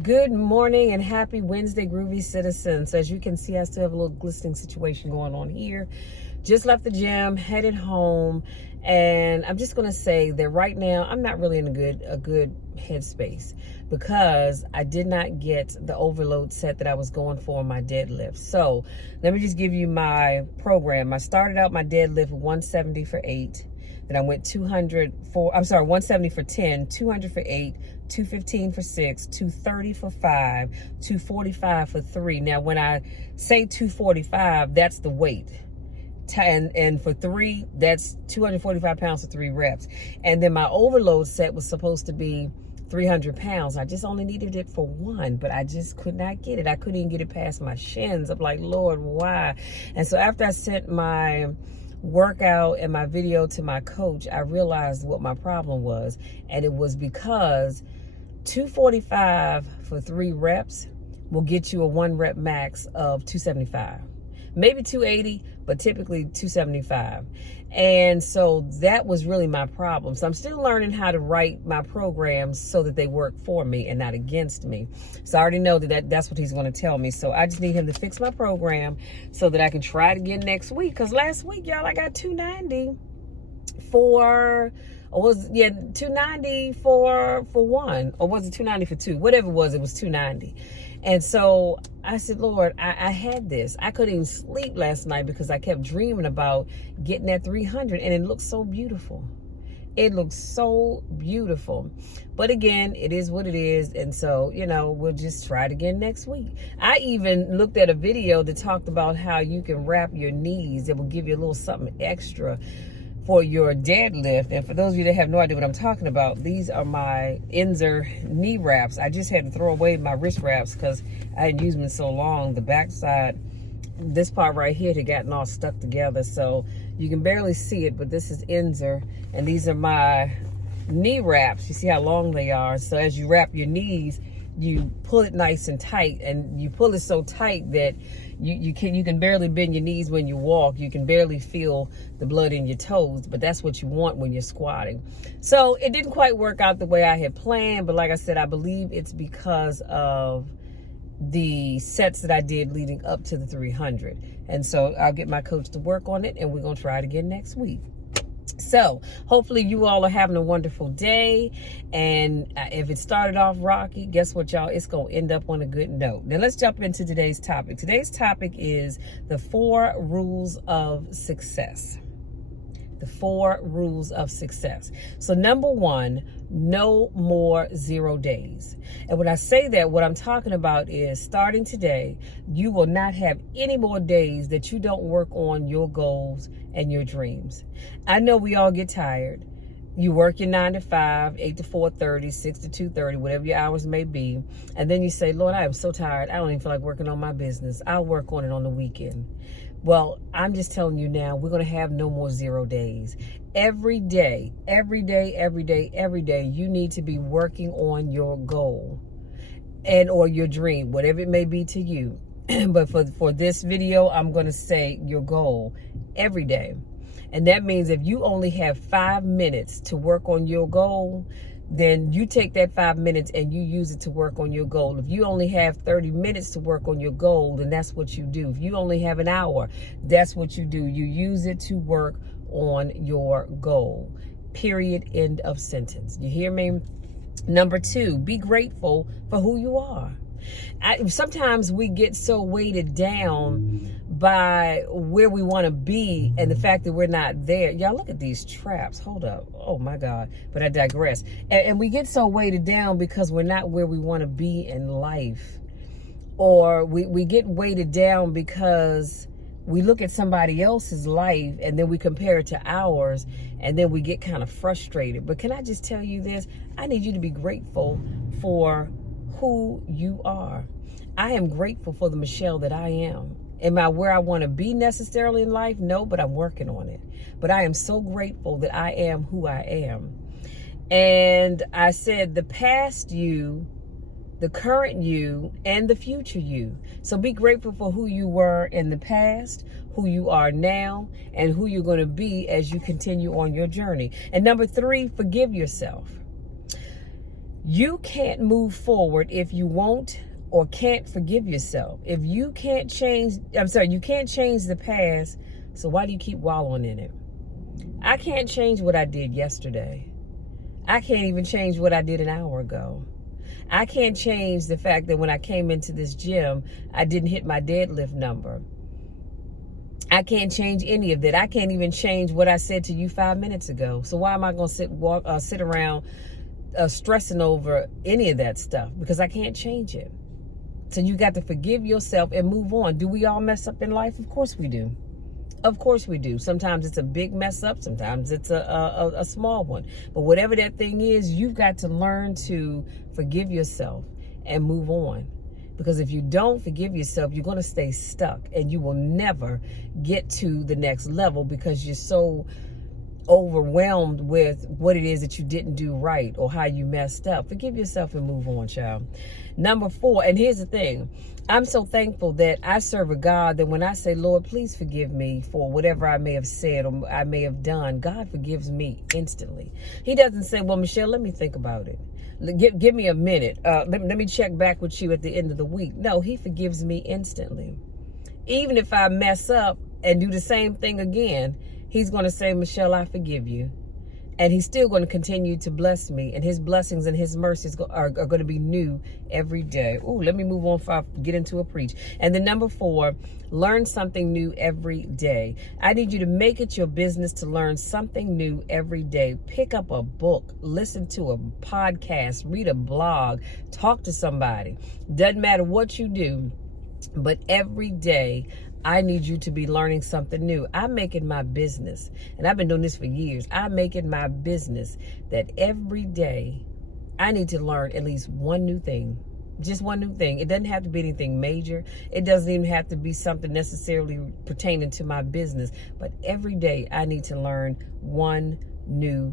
Good morning and happy Wednesday, groovy citizens. As you can see, I still have a little glistening situation going on here. Just left the gym, headed home, and I'm just gonna say that right now I'm not really in a good headspace because I did not get the overload set that I was going for on my deadlift. So let me just give you my program. I started out my deadlift 170 for 8. Then I went 170 for 10, 200 for 8, 215 for 6, 230 for 5, 245 for 3. Now, when I say 245, that's the weight. And for 3, that's 245 pounds for 3 reps. And then my overload set was supposed to be 300 pounds. I just only needed it for 1, but I just could not get it. I couldn't even get it past my shins. I'm like, Lord, why? And so after I sent my workout and my video to my coach, I realized what my problem was. And it was because 245 for 3 reps will get you a 1 rep max of 275. Maybe 280, but typically 275. And so that was really my problem. So I'm still learning how to write my programs so that they work for me and not against me. So I already know that's what he's going to tell me. So I just need him to fix my program so that I can try it again next week. Because last week, y'all, I got 290 for... 290 for 1, or was it 290 for 2? Whatever it was 290. And so I said, Lord, I had this. I couldn't even sleep last night because I kept dreaming about getting that 300, and it looked so beautiful. It looks so beautiful. But again, it is what it is. And so, we'll just try it again next week. I even looked at a video that talked about how you can wrap your knees. It will give you a little something extra for your deadlift. And for those of you that have no idea what I'm talking about, these are my Inzer knee wraps. I just had to throw away my wrist wraps because I hadn't used them in so long. The backside, this part right here had gotten all stuck together, so you can barely see it, but this is Inzer, and these are my knee wraps. You see how long they are. So as you wrap your knees, you pull it nice and tight, and you pull it so tight that you can barely bend your knees when you walk. You can barely feel the blood in your toes, but that's what you want when you're squatting. So it didn't quite work out the way I had planned, but like I said, I believe it's because of the sets that I did leading up to the 300. And so I'll get my coach to work on it, and we're going to try it again next week. So hopefully you all are having a wonderful day. And if it started off rocky, guess what, y'all? It's going to end up on a good note. Now let's jump into today's topic. Today's topic is the 4 rules of success. The 4 rules of success. So number 1, no more 0 days. And when I say that, what I'm talking about is starting today, you will not have any more days that you don't work on your goals and your dreams. I know we all get tired. You work your 9 to 5, 8 to 4:30, 6 to 2:30, whatever your hours may be. And then you say, Lord, I am so tired. I don't even feel like working on my business. I'll work on it on the weekend. Well, I'm just telling you now, we're going to have no more 0 days. Every day, you need to be working on your goal or your dream, whatever it may be to you. But for this video, I'm going to say your goal every day. And that means if you only have 5 minutes to work on your goal, then you take that 5 minutes and you use it to work on your goal. If you only have 30 minutes to work on your goal, then that's what you do. If you only have an hour, that's what you do. You use it to work on your goal. Period. End of sentence. You hear me? Number 2, be grateful for who you are. Sometimes we get so weighted down by where we want to be and the fact that we're not there. Y'all, look at these traps. Hold up. Oh my God. But I digress. And we get so weighted down because we're not where we want to be in life. Or we get weighted down because we look at somebody else's life and then we compare it to ours, and then we get kind of frustrated. But can I just tell you this? I need you to be grateful for who you are. I am grateful for the Michelle that I am. Am I where I want to be necessarily in life? No, but I'm working on it. But I am so grateful that I am who I am. And I said the past you, the current you, and the future you. So be grateful for who you were in the past, who you are now, and who you're going to be as you continue on your journey. And number 3, forgive yourself. You can't move forward if you won't or can't forgive yourself. If you can't change, you can't change the past, so why do you keep wallowing in it? I can't change what I did yesterday. I can't even change what I did an hour ago. I can't change the fact that when I came into this gym, I didn't hit my deadlift number. I can't change any of that. I can't even change what I said to you 5 minutes ago. So why am I going to sit around stressing over any of that stuff? Because I can't change it. So you got to forgive yourself and move on. Do we all mess up in life? Of course we do. Of course we do. Sometimes it's a big mess up. Sometimes it's a small one. But whatever that thing is, you've got to learn to forgive yourself and move on. Because if you don't forgive yourself, you're going to stay stuck and you will never get to the next level because you're so overwhelmed with what it is that you didn't do right or how you messed up. Forgive yourself and move on, child. Number 4, and here's the thing. I'm so thankful that I serve a God that when I say, Lord, please forgive me for whatever I may have said or I may have done, God forgives me instantly. He doesn't say, well, Michelle, let me think about it. Give me a minute. Let me check back with you at the end of the week. No, he forgives me instantly. Even if I mess up and do the same thing again, he's going to say, Michelle, I forgive you. And he's still going to continue to bless me. And his blessings and his mercies are going to be new every day. Ooh, let me move on before I get into a preach. And then number 4, learn something new every day. I need you to make it your business to learn something new every day. Pick up a book, listen to a podcast, read a blog, talk to somebody. Doesn't matter what you do, but every day, I need you to be learning something new. I make it my business, and I've been doing this for years. I make it my business that every day I need to learn at least one new thing. Just one new thing. It doesn't have to be anything major. It doesn't even have to be something necessarily pertaining to my business. But every day I need to learn one new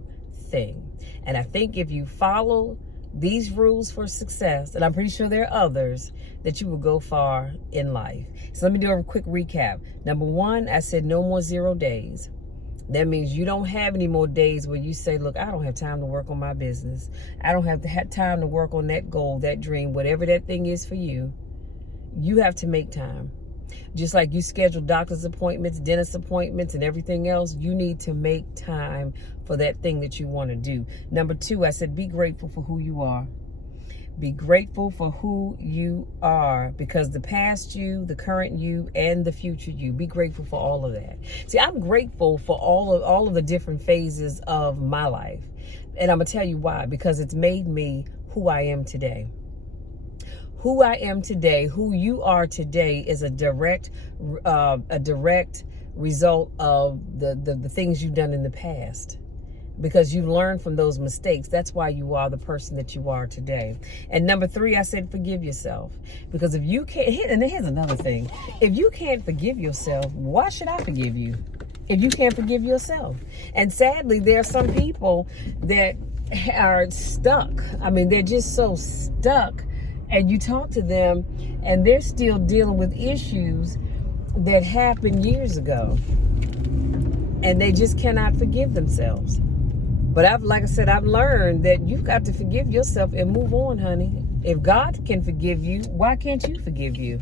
thing. And I think if you follow these rules for success, and I'm pretty sure there are others, that you will go far in life. So let me do a quick recap. Number 1, I said no more 0 days. That means you don't have any more days where you say, look, I don't have time to work on my business. I don't have time to work on that goal, that dream, whatever that thing is for you. You have to make time. Just like you schedule doctor's appointments, dentist appointments, and everything else, you need to make time for that thing that you want to do. Number 2, I said, be grateful for who you are. Be grateful for who you are, because the past you, the current you, and the future you, be grateful for all of that. See, I'm grateful for all of the different phases of my life. And I'm going to tell you why, because it's made me who I am today. Who I am today, who you are today, is a direct result of the things you've done in the past. Because you've learned from those mistakes. That's why you are the person that you are today. And number 3, I said, forgive yourself. Because if you can't, and here's another thing. If you can't forgive yourself, why should I forgive you? If you can't forgive yourself. And sadly, there are some people that are stuck. I mean, they're just so stuck. And you talk to them and they're still dealing with issues that happened years ago. And they just cannot forgive themselves. But like I said, I've learned that you've got to forgive yourself and move on, honey. If God can forgive you, why can't you forgive you?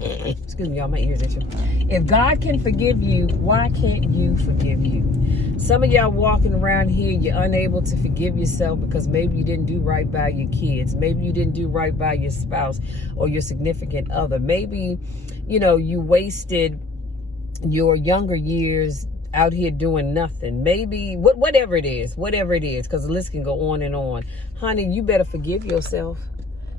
Excuse me, y'all, my ears itching. If God can forgive you, why can't you forgive you? Some of y'all walking around here, you're unable to forgive yourself because maybe you didn't do right by your kids. Maybe you didn't do right by your spouse or your significant other. Maybe, you wasted your younger years out here doing nothing. Maybe whatever it is, because the list can go on and on. Honey, you better forgive yourself.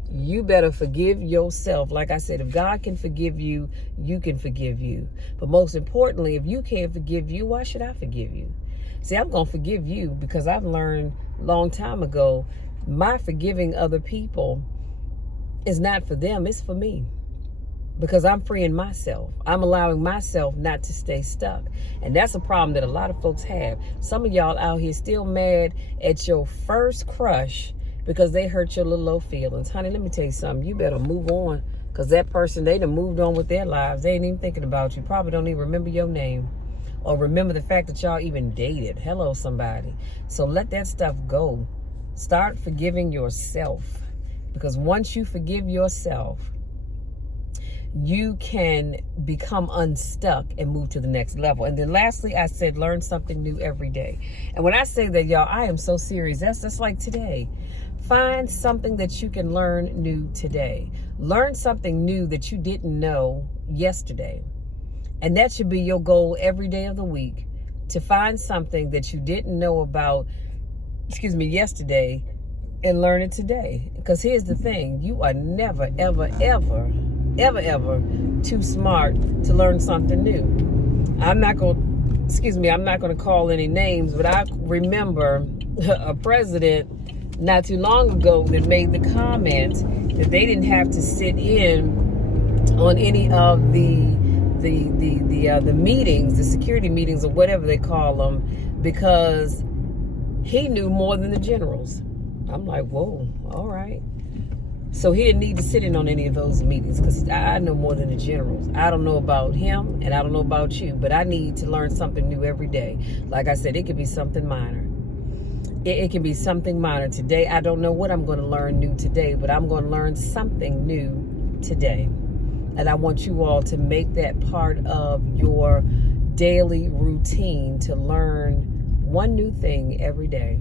You better forgive yourself. Like I said, if God can forgive you, you can forgive you. But most importantly, if you can't forgive you, why should I forgive you? See, I'm going to forgive you because I've learned a long time ago, my forgiving other people is not for them, it's for me. Because I'm freeing myself. I'm allowing myself not to stay stuck. And that's a problem that a lot of folks have. Some of y'all out here still mad at your first crush because they hurt your little low feelings. Honey, let me tell you something. You better move on, because that person, they done moved on with their lives. They ain't even thinking about you. Probably don't even remember your name or remember the fact that y'all even dated. Hello, somebody. So let that stuff go. Start forgiving yourself. Because once you forgive yourself, you can become unstuck and move to the next level. And then lastly, I said, learn something new every day. And when I say that, y'all, I am so serious. That's just like today. Find something that you can learn new today. Learn something new that you didn't know yesterday. And that should be your goal every day of the week, to find something that you didn't know about, yesterday, and learn it today. Because here's the thing, you are never, ever, ever, ever, ever too smart to learn something new. I'm not going to call any names, but I remember a president not too long ago that made the comment that they didn't have to sit in on any of the meetings, the security meetings or whatever they call them, because he knew more than the generals. I'm like, whoa, all right. So he didn't need to sit in on any of those meetings, because I know more than the generals. I don't know about him, and I don't know about you, but I need to learn something new every day. Like I said, it could be something minor. It can be something minor. Today, I don't know what I'm going to learn new today, but I'm going to learn something new today. And I want you all to make that part of your daily routine, to learn one new thing every day.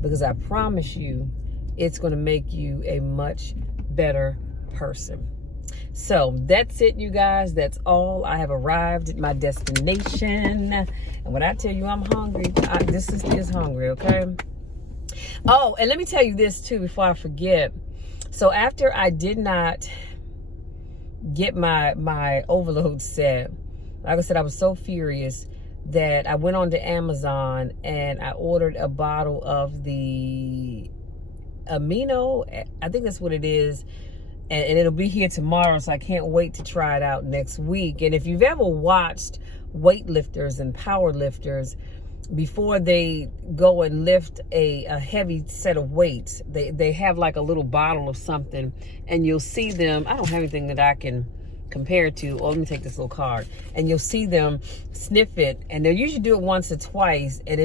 Because I promise you, it's going to make you a much better person. So that's it, you guys. That's all. I have arrived at my destination. And when I tell you I'm hungry, this is hungry, okay? Oh, and let me tell you this too before I forget. So after I did not get my overload set, like I said, I was so furious that I went on to Amazon and I ordered a bottle of the amino, I think that's what it is, and it'll be here tomorrow, so I can't wait to try it out next week. And if you've ever watched weightlifters and power lifters, before they go and lift a heavy set of weights, they have like a little bottle of something, and you'll see them, I don't have anything that I can compare it to. Oh, let me take this little card, and you'll see them sniff it, and they'll usually do it once or twice, and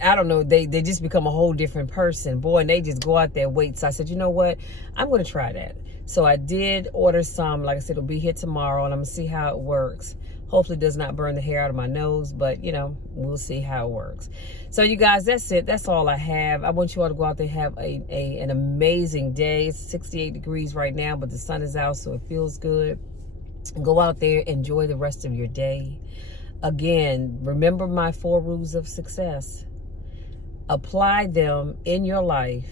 I don't know, they just become a whole different person, boy, and they just go out there weight. So I said, you know what, I'm going to try that. So I did order some. Like I said, it'll be here tomorrow, and I'm going to see how it works. Hopefully it does not burn the hair out of my nose, but we'll see how it works. So you guys, that's it. That's all I have. I want you all to go out there and have an amazing day. It's 68 degrees right now, but the sun is out, so it feels good. Go out there, enjoy the rest of your day. Again, remember my 4 rules of success. Apply them in your life.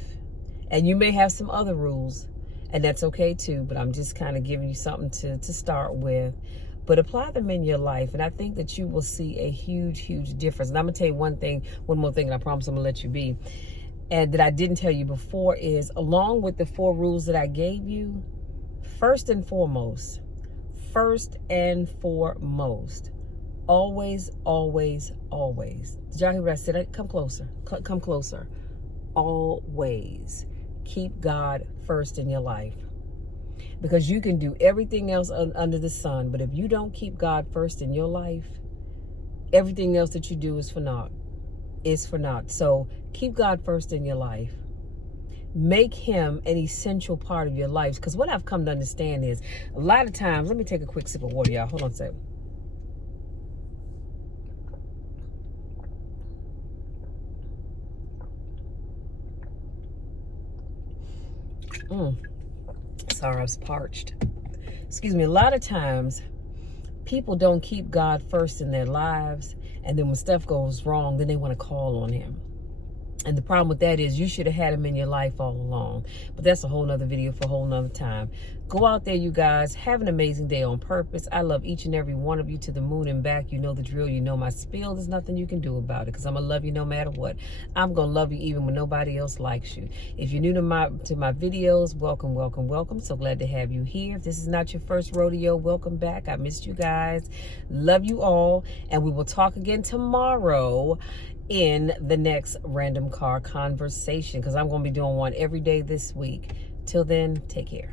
And you may have some other rules, and that's okay too, but I'm just kind of giving you something to start with. But apply them in your life, and I think that you will see a huge, huge difference. And I'm going to tell you one more thing, and I promise I'm going to let you be, and that I didn't tell you before is, along with the 4 rules that I gave you, first and foremost, always, always, always. Did y'all hear what I said? Come closer. Come closer. Always keep God first in your life. Because you can do everything else under the sun, but if you don't keep God first in your life, everything else that you do is for naught. It's for naught. So keep God first in your life. Make him an essential part of your life. Because what I've come to understand is, a lot of times, let me take a quick sip of water, y'all. Hold on a second. Sorry, I was parched. Excuse me. A lot of times, people don't keep God first in their lives, and then when stuff goes wrong, then they want to call on him. And the problem with that is, you should have had him in your life all along. But that's a whole nother video for a whole nother time. Go out there, you guys. Have an amazing day on purpose. I love each and every one of you to the moon and back. You know the drill. You know my spiel. There's nothing you can do about it, because I'm going to love you no matter what. I'm going to love you even when nobody else likes you. If you're new to my videos, welcome, welcome, welcome. So glad to have you here. If this is not your first rodeo, welcome back. I missed you guys. Love you all. And we will talk again tomorrow in the next random car conversation, because I'm going to be doing one every day this week. Till then, take care.